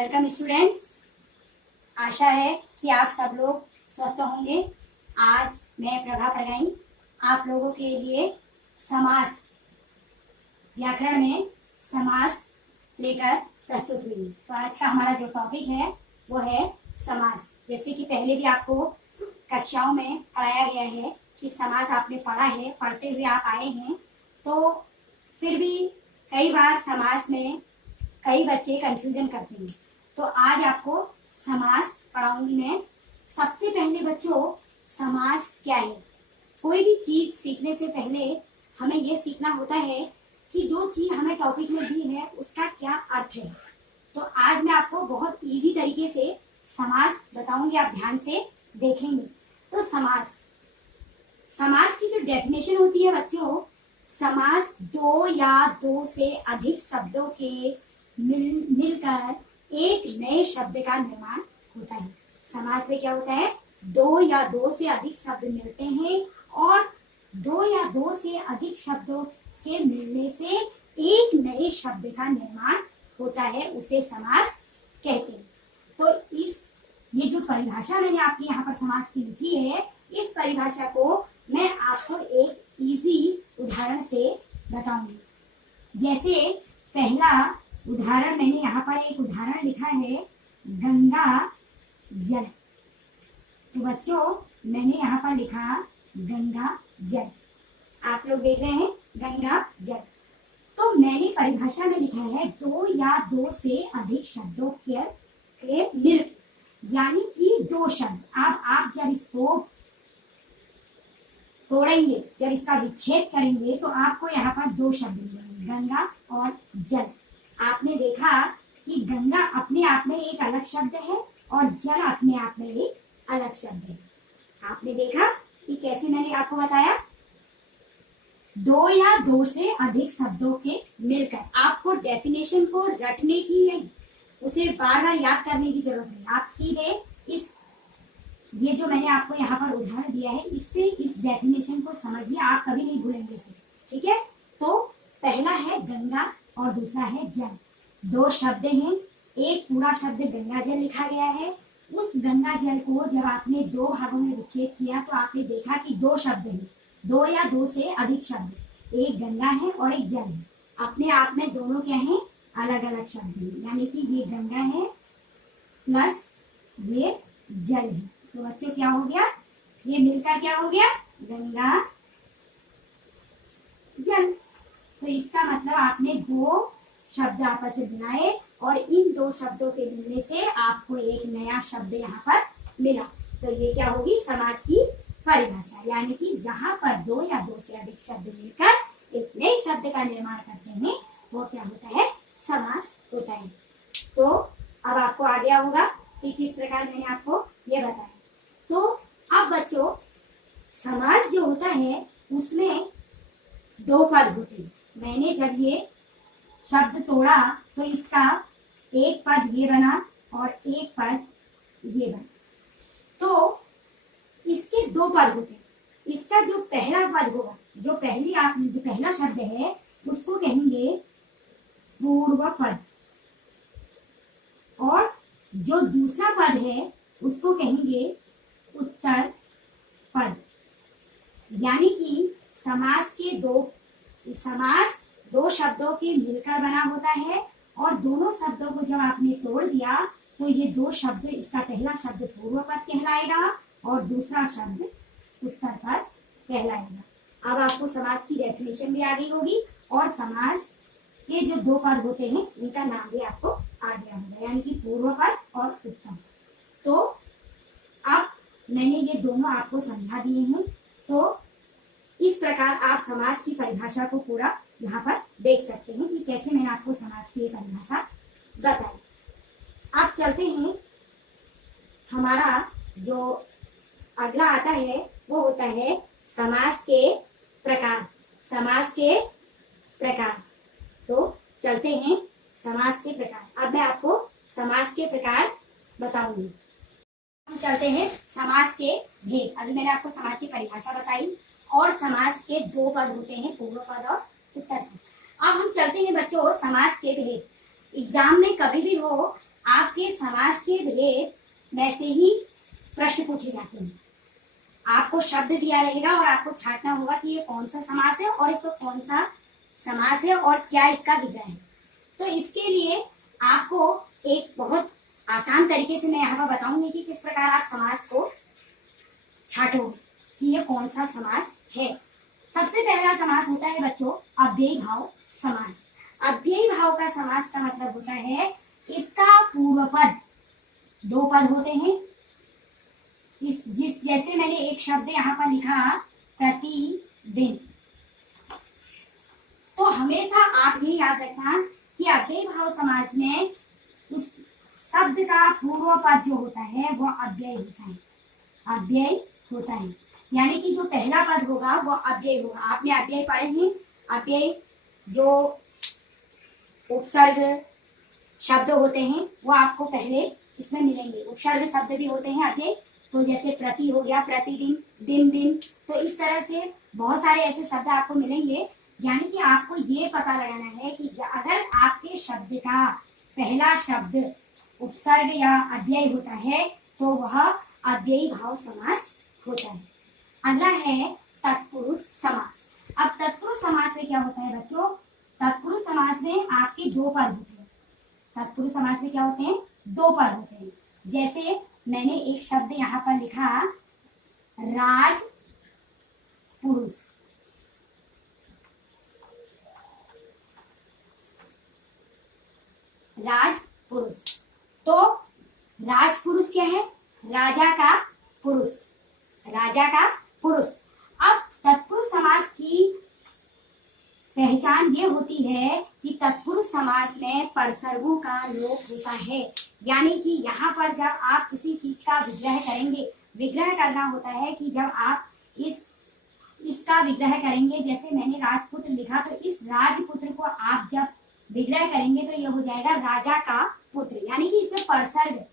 Welcome students. आशा है कि आप सब लोग स्वस्थ होंगे। आज मैं प्रभा परगाई आप लोगों के लिए समास व्याकरण में समास लेकर प्रस्तुत हुई। तो आज का हमारा जो टॉपिक है वो है समास। जैसे कि पहले भी आपको कक्षाओं में पढ़ाया गया है कि समास आपने पढ़ा है, पढ़ते हुए आप आए हैं, तो फिर भी कई बार समास में कई बच्चे कंफ्यूजन करते हैं। तो आज आपको समास पढ़ाऊंगी मैं। सबसे पहले बच्चों, समास क्या है? कोई भी चीज सीखने से पहले हमें यह सीखना होता है कि जो चीज हमें टॉपिक में दी है उसका क्या अर्थ है। तो आज मैं आपको बहुत इजी तरीके से समास बताऊंगी, आप ध्यान से देखेंगे। तो समास की जो डेफिनेशन होती है बच्चों, समास दो या दो से अधिक शब्दों के मिलकर एक नए शब्द का निर्माण होता है। समास में क्या होता है? दो या दो से अधिक शब्द मिलते हैं और दो या दो से अधिक शब्दों के मिलने से एक नए शब्द का निर्माण होता है, उसे समास कहते हैं। तो ये जो परिभाषा मैंने आपके यहाँ पर समास की लिखी है, इस परिभाषा को मैं आपको एक इजी उदाहरण से बताऊंगी। जैसे पहला उदाहरण, मैंने यहाँ पर एक उदाहरण लिखा है, गंगा जल। तो बच्चों मैंने यहाँ पर लिखा गंगा जल, आप लोग देख रहे हैं गंगा जल। तो मैंने परिभाषा में लिखा है दो या दो से अधिक शब्दों के मिल, यानी कि दो शब्द। अब आप जब इसको तोड़ेंगे, जब इसका विच्छेद करेंगे, तो आपको यहाँ पर दो शब्द मिलेंगे, गंगा और जल। आपने देखा कि गंगा अपने आप में एक अलग शब्द है और जल अपने आप में एक अलग शब्द है। आपने देखा कि कैसे मैंने आपको बताया, दो या दो से अधिक शब्दों के मिलकर। आपको डेफिनेशन को रटने की है, उसे बार बार याद करने की जरूरत नहीं। आप सीधे ये जो मैंने आपको यहाँ पर उदाहरण दिया है, इससे इस डेफिनेशन को समझिए, आप कभी नहीं भूलेंगे इसे। ठीक है, तो पहला है गंगा और दूसरा है जल। दो शब्द हैं, एक पूरा शब्द गंगा जल लिखा गया है। उस गंगा जल को जब आपने दो भागों में विच्छेद किया तो आपने देखा कि दो शब्द हैं, दो या दो से अधिक शब्द, एक गंगा है और एक जल है। अपने आप में दोनों क्या हैं? अलग अलग शब्द हैं, यानी कि ये गंगा है प्लस ये जल है। तो बच्चों क्या हो गया? ये मिलकर क्या हो गया? गंगा जल। तो इसका मतलब आपने दो शब्द आपस में मिलाए और इन दो शब्दों के मिलने से आपको एक नया शब्द यहाँ पर मिला। तो ये क्या होगी? समास की परिभाषा, यानी कि जहां पर दो या दो से अधिक शब्द मिलकर एक नए शब्द का निर्माण करते हैं, वो क्या होता है? समास होता है। तो अब आपको आ गया होगा कि किस प्रकार मैंने आपको ये बताया। तो अब बच्चों, समास जो होता है उसमें दो पद होते हैं। मैंने जब ये शब्द तोड़ा तो इसका एक पद ये बना और एक पद ये बना। तो इसके दो पद होते हैं। इसका जो पहला पद होगा, जो पहला शब्द है, उसको कहेंगे पूर्व पद, और जो दूसरा पद है उसको कहेंगे उत्तर पद। यानी कि समास दो शब्दों के मिलकर बना होता है और दोनों शब्दों को जब आपने तोड़ दिया तो ये दो शब्द, इसका पहला शब्द पूर्व पद कहलाएगा और दूसरा शब्द उत्तर पद कहलाएगा। अब आपको समास की डेफिनेशन भी आ गई होगी और समास के जो दो पद होते हैं उनका नाम भी आपको आ गया होगा, यानी कि पूर्व पद और उत्तर। तो अब मैंने ये दोनों आपको समझा दिए हैं। तो इस प्रकार आप समास की परिभाषा को पूरा यहाँ पर देख सकते हैं कि कैसे मैंने आपको समास की परिभाषा बताई। अब चलते हैं, हमारा जो अगला आता है वो होता है समास के प्रकार। समास के प्रकार, तो चलते हैं समास के प्रकार। अब मैं आपको समास के प्रकार बताऊंगी। हम चलते हैं समास के भेद। अभी मैंने आपको समास की परिभाषा बताई और समास के दो पद होते हैं, पूर्व पद और उत्तर पद। अब हम चलते हैं बच्चों समास के भेद। एग्जाम में कभी भी हो आपके समास के भेद वैसे ही प्रश्न पूछे जाते हैं। आपको शब्द दिया रहेगा और आपको छांटना होगा कि ये कौन सा समास है और इसको कौन सा समास है और क्या इसका विग्रह है। तो इसके लिए आपको एक बहुत आसान तरीके से मैं यहाँ पर बताऊंगी कि किस प्रकार आप समास को छांटोगे कि ये कौन सा समास है। सबसे पहला समास होता है बच्चों अव्ययी भाव समास। अव्ययी भाव का समास का मतलब होता है इसका पूर्व पद दो पद होते हैं। जैसे मैंने एक शब्द यहाँ पर लिखा प्रतिदिन, तो हमेशा आप ये याद रखना कि अव्ययी भाव समास में उस शब्द का पूर्व पद जो होता है वो अव्यय होता है, अव्यय होता है। यानी कि जो पहला पद होगा वो अव्यय होगा। आपने अव्यय पढ़े हैं, अव्यय जो उपसर्ग शब्द होते हैं वो आपको पहले इसमें मिलेंगे। उपसर्ग शब्द भी होते हैं अव्यय, तो जैसे प्रति हो गया, प्रतिदिन, दिन दिन, तो इस तरह से बहुत सारे ऐसे शब्द आपको मिलेंगे। यानी कि आपको ये पता लगाना है कि अगर आपके शब्द का पहला शब्द उपसर्ग या अव्यय होता है तो वह अव्ययी भाव समास होता है। अगला है तत्पुरुष समास। अब तत्पुरुष समास में क्या होता है बच्चों, तत्पुरुष समास में आपके दो पद होते हैं। तत्पुरुष समास में क्या होते हैं, दो पद होते हैं। जैसे मैंने एक शब्द यहाँ पर लिखा राज पुरुष, राज पुरुष, तो राज पुरुष क्या है, राजा का पुरुष, राजा का पुरुष। अब तत्पुरुष समास की पहचान ये होती है कि तत्पुरुष समास में परसर्गों का लोप होता है। यानी कि यहाँ पर जब आप किसी चीज का विग्रह करेंगे, विग्रह करना होता है कि जब आप इसका विग्रह करेंगे, जैसे मैंने राजपुत्र लिखा, तो इस राजपुत्र को आप जब विग्रह करेंगे तो यह हो जाएगा राजा का पुत्र। यानी कि इसमें परसर्ग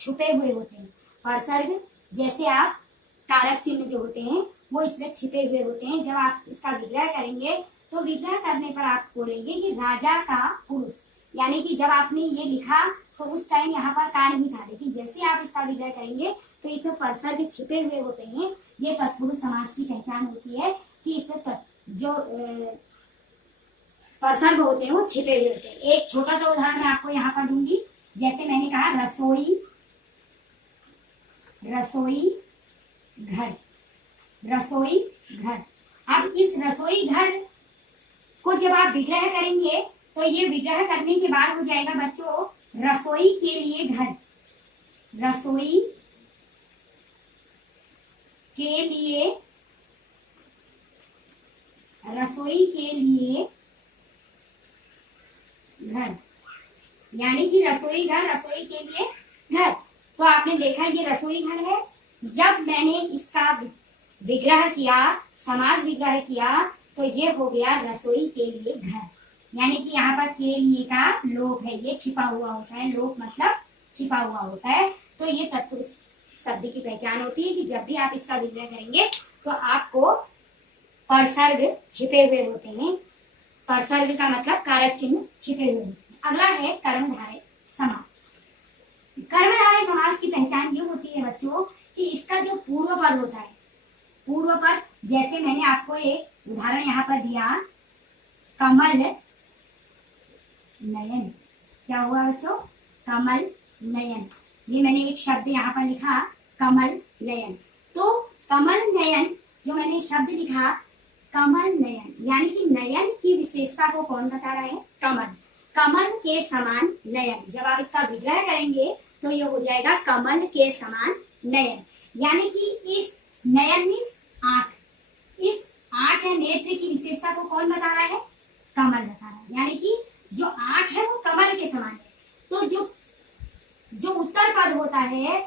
छुपे हुए होते हैं। परसर्ग जैसे आप कारक चिन्ह जो होते हैं वो इसमें छिपे हुए होते हैं। जब आप इसका विग्रह करेंगे तो विग्रह करने पर आप बोलेंगे कि राजा का पुरुष। यानी कि जब आपने ये लिखा तो उस टाइम यहाँ पर का नहीं था, लेकिन जैसे आप इसका विग्रह करेंगे तो इसमें परसर्ग छिपे हुए होते हैं। ये तत्पुरुष समास की पहचान होती है कि इसमें जो परसर्ग होते हैं वो छिपे हुए होते हैं। एक छोटा सा उदाहरण मैं आपको यहाँ पर दूंगी। जैसे मैंने कहा रसोई, रसोई घर, रसोई घर। अब इस रसोई घर को जब आप विग्रह करेंगे तो ये विग्रह करने के बाद हो जाएगा बच्चों रसोई के लिए घर, रसोई के लिए, रसोई के लिए घर। यानी कि रसोई घर, रसोई के लिए घर। तो आपने देखा ये रसोई घर है। जब मैंने इसका विग्रह किया, समास विग्रह किया, तो ये हो गया रसोई के लिए घर। यानी कि यहाँ पर के लिए का लोप है, ये छिपा हुआ होता है। लोप मतलब छिपा हुआ होता है। तो ये तत्पुरुष शब्द की पहचान होती है कि जब भी आप इसका विग्रह करेंगे तो आपको परसर्ग छिपे हुए होते हैं। परसर्ग का मतलब कारक चिन्ह छिपे हुए होते हैं। अगला है कर्मधारय समास। कर्मधारय समास की पहचान ये होती है बच्चों कि इसका जो पूर्व पद होता है, पूर्व पद, जैसे मैंने आपको एक उदाहरण यहाँ पर दिया कमल नयन। क्या हुआ बच्चों, कमल नयन। ये मैंने एक शब्द यहाँ पर लिखा कमल नयन। तो कमल नयन जो मैंने शब्द लिखा कमल नयन, यानी कि नयन की विशेषता को कौन बता रहा है, कमल, कमल के समान नयन। जब आप इसका विग्रह करेंगे तो ये हो जाएगा कमल के समान नयन। यानी कि इस नयन मीन्स आंख, इस आंख है नेत्र की विशेषता को कौन बता रहा है, कमल बता रहा है। यानी कि जो आंख है वो कमल के समान है। तो जो उत्तर पद होता है,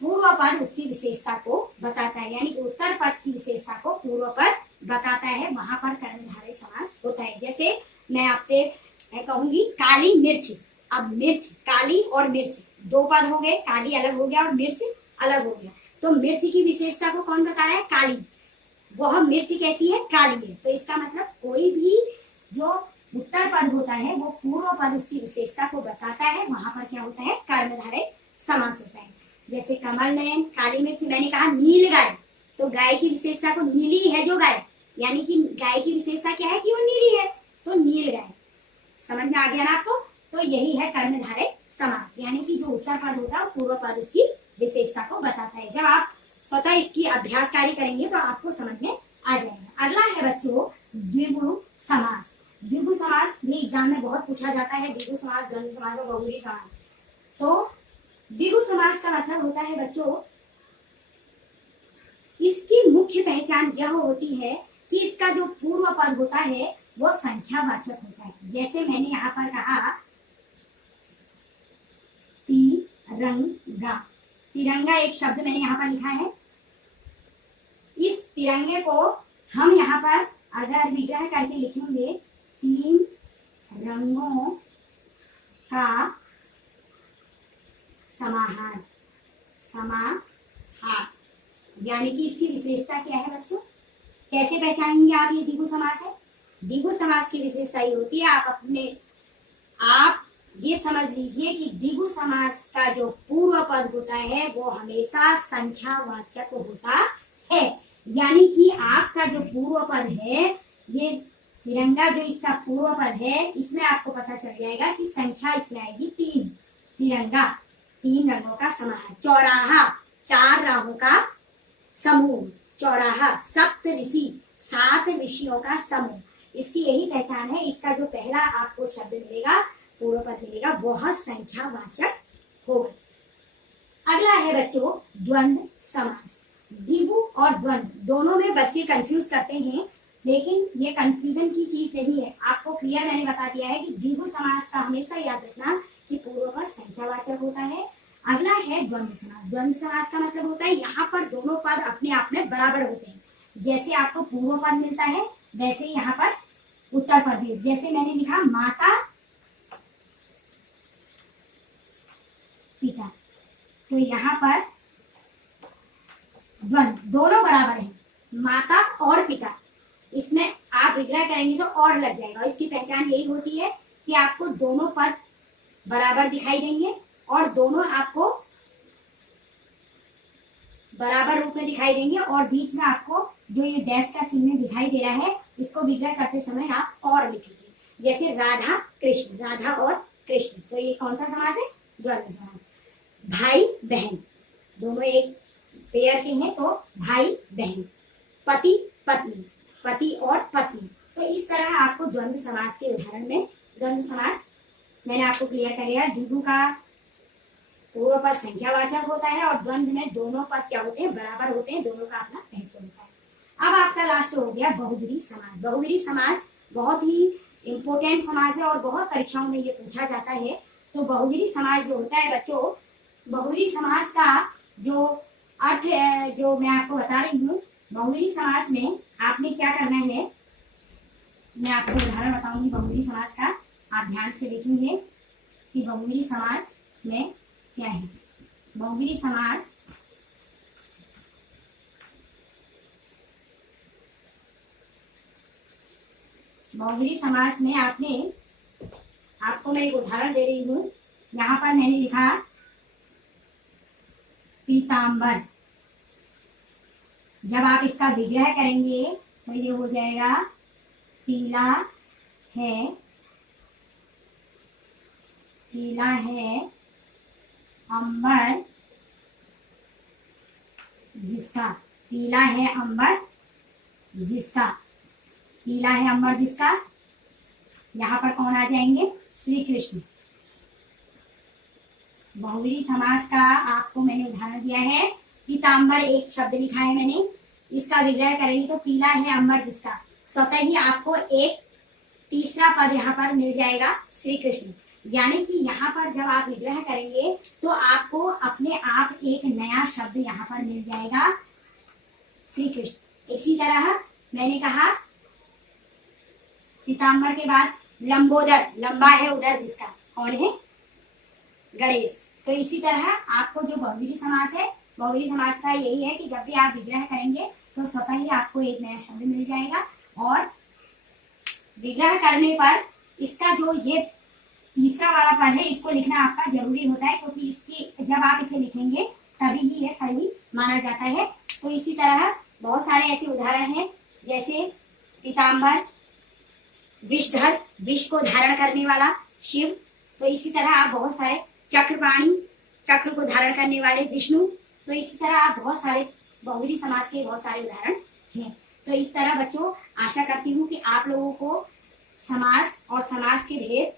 पूर्व पद उसकी विशेषता को बताता है। यानी कि उत्तर पद की विशेषता को पूर्व पद बताता है, वहां पर कर्मधारय समास होता है। जैसे मैं आपसे कहूंगी काली मिर्च। अब मिर्च, काली और मिर्च दो पद हो गए, काली अलग हो गया और मिर्च अलग हो गया। तो मिर्च की विशेषता को कौन बता रहा है, काली। वह मिर्च कैसी है, काली है। तो इसका मतलब कोई भी जो उत्तर पद होता है वो पूर्व पद उसकी विशेषता को बताता है, वहां पर क्या होता है, कर्मधारय समास होता है। जैसे कमल नयन काली मिर्च, मैंने कहा नील गाय, तो गाय की विशेषता को नीली है जो गाय, यानी कि गाय की विशेषता क्या है कि वो नीली है, तो नील गाय। समझ में आ गया ना आपको? तो यही है कर्मधारय समास, यानी कि जो उत्तर पद होता है पूर्व पद उसकी विशेषता को बताता है। जब आप स्वतः इसकी अभ्यासकारी करेंगे तो आपको समझ में आ जाएगा। अगला है बच्चों द्विगु समास। द्विगु समास भी एग्जाम में बहुत पूछा जाता है, द्विगु समास, द्वंद्व समास और बहुव्रीहि समास। तो द्विगु समास का मतलब होता है बच्चों, इसकी मुख्य पहचान यह होती है कि इसका जो पूर्व पद होता है वो संख्यावाचक होता है। जैसे मैंने यहाँ पर कहा तिरंगा, तिरंगा एक शब्द मैंने यहाँ पर लिखा है। इस तिरंगे को हम यहाँ पर अगर विग्रह करके लिखेंगे, 3 रंगों का समाहार, समाहार, यानी कि इसकी विशेषता क्या है बच्चों? कैसे पहचानेंगे आप ये द्विगु समास है? द्विगु समास की विशेषता ये होती है, आप ये समझ लीजिए कि द्विगु समास का जो पूर्व पद होता है वो हमेशा संख्यावाचक होता है। यानी कि आपका जो पूर्व पद है, ये तिरंगा जो इसका पूर्व पद है, इसमें आपको पता चल जाएगा कि संख्या इसमें आएगी 3। तिरंगा 3 रंगों का समाहार। चौराहा 4 राहों का समूह, चौराहा। सप्त ऋषि 7 ऋषियों का समूह, इसकी यही पहचान है। इसका जो पहला आपको शब्द मिलेगा, पूर्व पद मिलेगा, वह संख्यावाचक होगा। अगला है बच्चों द्वंद्व समास। द्विगु और द्वंद्व दोनों में बच्चे कंफ्यूज करते हैं, लेकिन ये कंफ्यूजन की चीज नहीं है। आपको क्लियर मैंने बता दिया है कि द्विगु समास का हमेशा याद रखना कि पूर्व पद संख्यावाचक होता है। अगला है द्वंद्व समास। द्वंद्व समास का मतलब होता है यहाँ पर दोनों पद अपने आप में बराबर होते हैं। जैसे आपको पूर्व पद मिलता है वैसे ही यहाँ पर उत्तर पद भी। जैसे मैंने लिखा माता पिता, तो यहाँ पर द्वंद्व दोनों बराबर है, माता और पिता। इसमें आप विग्रह करेंगे तो और लग जाएगा। इसकी पहचान यही होती है कि आपको दोनों पद बराबर दिखाई देंगे और दोनों आपको बराबर रूप में दिखाई देंगे, और बीच में आपको जो ये डैश का चिन्ह दिखाई दे रहा है, इसको विग्रह करते समय आप और लिखेंगे। जैसे राधा कृष्ण, राधा और कृष्ण, तो ये कौन सा समास है? द्वंद्व समास। भाई बहन, दोनों एक पेयर के हैं तो भाई बहन। पति पत्नी, पति और पत्नी। तो इस तरह आपको द्वंद्व समास के उदाहरण में, द्वंद्व समास मैंने आपको क्लियर कर दिया। द्विगु का पूर्व पद संख्यावाचक होता है और द्वंद्व में दोनों पद क्या होते हैं? बराबर होते हैं, दोनों का अपना महत्व होता है। अब आपका लास्ट हो गया बहुव्रीहि समास। बहुव्रीहि समास बहुत ही इंपॉर्टेंट समास है और बहुत परीक्षाओं में ये पूछा जाता है। तो बहुव्रीहि समास जो होता है बच्चों, बहुव्रीहि समास का जो अर्थ है, जो मैं आपको बता रही हूँ, बहुव्रीहि समास में आपने क्या करना है, मैं आपको उदाहरण बताऊंगी बहुव्रीहि समास का। आप ध्यान से देखेंगे कि बहुव्रीहि समास में क्या है। बहुव्रीहि समास बहुव्रीहि समास में आपको मैं एक उदाहरण दे रही हूँ। यहाँ पर मैंने लिखा पीतांबर। जब आप इसका विग्रह करेंगे तो ये हो जाएगा पीला है, पीला है अंबर जिसका, पीला है अंबर जिसका, पीला है अंबर जिसका। यहाँ पर कौन आ जाएंगे? श्री कृष्ण। बहुव्रीहि समास का आपको मैंने उदाहरण दिया है। पीतांबर एक शब्द लिखा है मैंने, इसका विग्रह करेंगे तो पीला है अंबर जिसका। स्वतः ही आपको एक तीसरा पद यहाँ पर मिल जाएगा, श्री कृष्ण। यानी कि यहाँ पर जब आप विग्रह करेंगे तो आपको अपने आप एक नया शब्द यहाँ पर मिल जाएगा, श्री कृष्ण। इसी तरह मैंने कहा पीतांबर के बाद लंबोदर, लंबा है उधर जिसका, कौन है? गणेश। तो इसी तरह आपको जो बहुव्रीहि समास है, बहुव्रीहि समास का यही है कि जब भी आप विग्रह करेंगे तो स्वतः ही आपको एक नया शब्द मिल जाएगा, और विग्रह करने पर इसका जो ये तीसरा वाला पद है इसको लिखना आपका जरूरी होता है, क्योंकि इसकी जब आप इसे लिखेंगे तभी ही ये सही माना जाता है। तो इसी तरह बहुत सारे ऐसे उदाहरण हैं, जैसे पीताम्बर, विषधर, विष को धारण करने वाला शिव। तो इसी तरह आप बहुत सारे चक्रपाणी, चक्र को धारण करने वाले विष्णु। तो इसी तरह आप बहुत सारे बहुव्रीहि समास के बहुत सारे उदाहरण हैं। तो इस तरह बच्चों आशा करती हूँ कि आप लोगों को समास और समास के भेद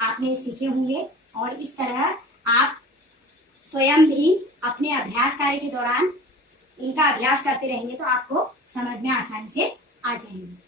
आपने सीखे होंगे, और इस तरह आप स्वयं भी अपने अभ्यास कार्य के दौरान इनका अभ्यास करते रहेंगे तो आपको समझ में आसानी से आ जाएंगे।